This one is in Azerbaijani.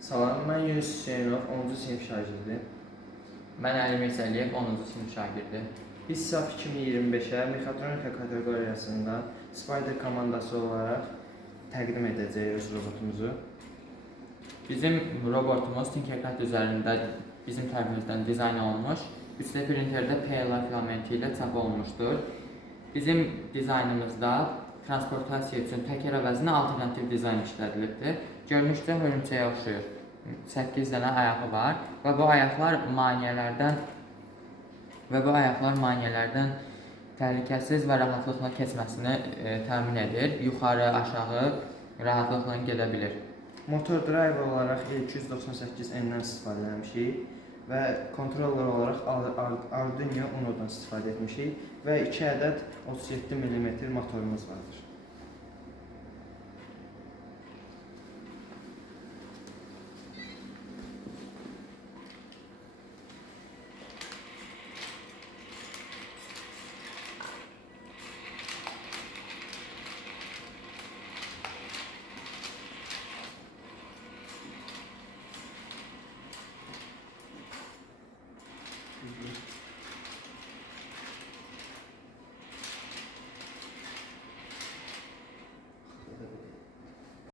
Salam, mən Yunus Hüseynov, 10-cu sinif şagirdi. Mən Əli Mirzəliyev, 10-cu sinif şagirdi. Biz SAF 2025-ə mexatronika kateqoriyasında Spider komandası olaraq təqdim edəcəyik öz robotumuzu. Bizim robotumuz Tinkercad üzərində bizim tərəfimizdən dizayn olunmuş, 3D printerdə PLA filamenti ilə çap olunmuşdur. Bizim dizaynımızda transportasiya üçün təkər əvəzinə alternativ dizayn işlədilibdir. Görünüşdə hörümçəyə oxşuyur. 8 dənə ayağı var və bu ayaqlar maneələrdən təhlükəsiz və rahatlıqla keçməsini təmin edir. Yuxarı, aşağı rahatlıqla gedə bilir. Motor driver olaraq E298N-dən istifadə etmişik və kontroller olaraq Arduino Uno'dan istifadə etmişik və 2 ədəd 37 mm motorumuz vardır.